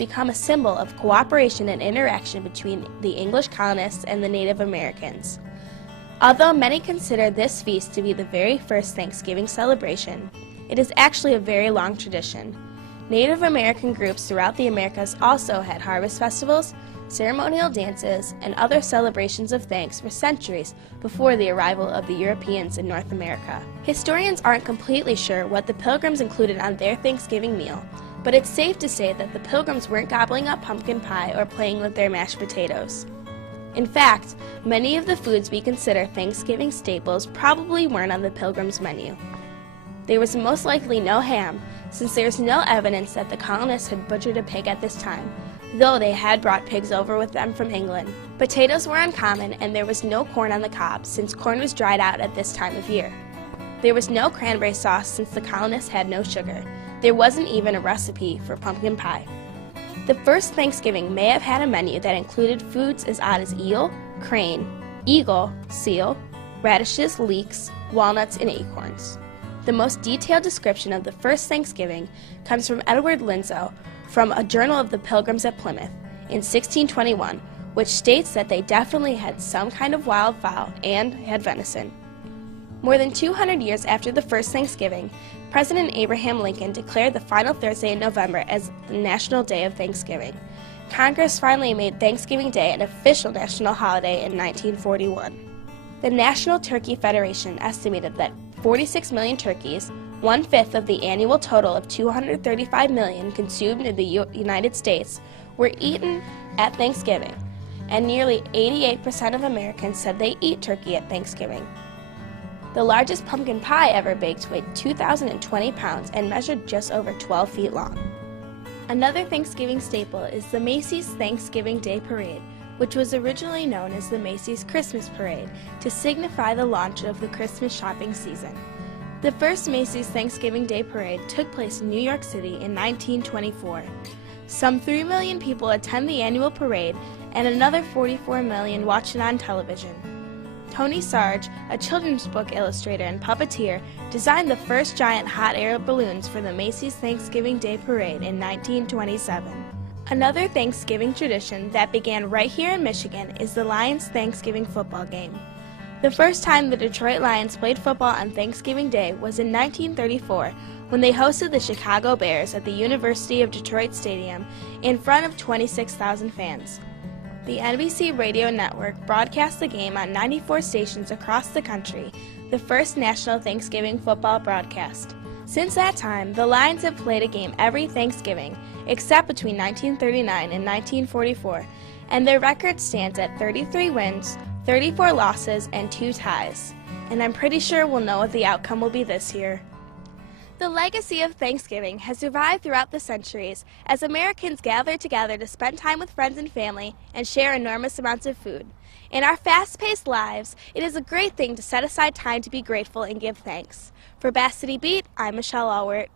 become a symbol of cooperation and interaction between the English colonists and the Native Americans. Although many consider this feast to be the very first Thanksgiving celebration, it is actually a very long tradition. Native American groups throughout the Americas also had harvest festivals, ceremonial dances, and other celebrations of thanks for centuries before the arrival of the Europeans in North America. Historians aren't completely sure what the Pilgrims included on their Thanksgiving meal, but it's safe to say that the Pilgrims weren't gobbling up pumpkin pie or playing with their mashed potatoes. In fact, many of the foods we consider Thanksgiving staples probably weren't on the Pilgrims' menu. There was most likely no ham, since there is no evidence that the colonists had butchered a pig at this time, though they had brought pigs over with them from England. Potatoes were uncommon, and there was no corn on the cob, since corn was dried out at this time of year. There was no cranberry sauce, since the colonists had no sugar. There wasn't even a recipe for pumpkin pie. The first Thanksgiving may have had a menu that included foods as odd as eel, crane, eagle, seal, radishes, leeks, walnuts, and acorns. The most detailed description of the first Thanksgiving comes from Edward Lindsay from a Journal of the Pilgrims at Plymouth in 1621, which states that they definitely had some kind of wild fowl and had venison. More than 200 years after the first Thanksgiving, President Abraham Lincoln declared the final Thursday in November as the National Day of Thanksgiving. Congress finally made Thanksgiving Day an official national holiday in 1941. The National Turkey Federation estimated that 46 million turkeys, 1/5 of the annual total of 235 million consumed in the United States, were eaten at Thanksgiving, and nearly 88% of Americans said they eat turkey at Thanksgiving. The largest pumpkin pie ever baked weighed 2,020 pounds and measured just over 12 feet long. Another Thanksgiving staple is the Macy's Thanksgiving Day Parade, which was originally known as the Macy's Christmas Parade to signify the launch of the Christmas shopping season. The first Macy's Thanksgiving Day Parade took place in New York City in 1924. Some 3 million people attend the annual parade, and another 44 million watch it on television. Tony Sarge, a children's book illustrator and puppeteer, designed the first giant hot air balloons for the Macy's Thanksgiving Day Parade in 1927. Another Thanksgiving tradition that began right here in Michigan is the Lions Thanksgiving football game. The first time the Detroit Lions played football on Thanksgiving Day was in 1934 when they hosted the Chicago Bears at the University of Detroit Stadium in front of 26,000 fans. The NBC radio network broadcast the game on 94 stations across the country, the first national Thanksgiving football broadcast. Since that time, the Lions have played a game every Thanksgiving, except between 1939 and 1944, and their record stands at 33 wins, 34 losses, and 2 ties. And I'm pretty sure we'll know what the outcome will be this year. The legacy of Thanksgiving has survived throughout the centuries as Americans gather together to spend time with friends and family and share enormous amounts of food. In our fast-paced lives, it is a great thing to set aside time to be grateful and give thanks. For Bass City Beat, I'm Michelle Allwert.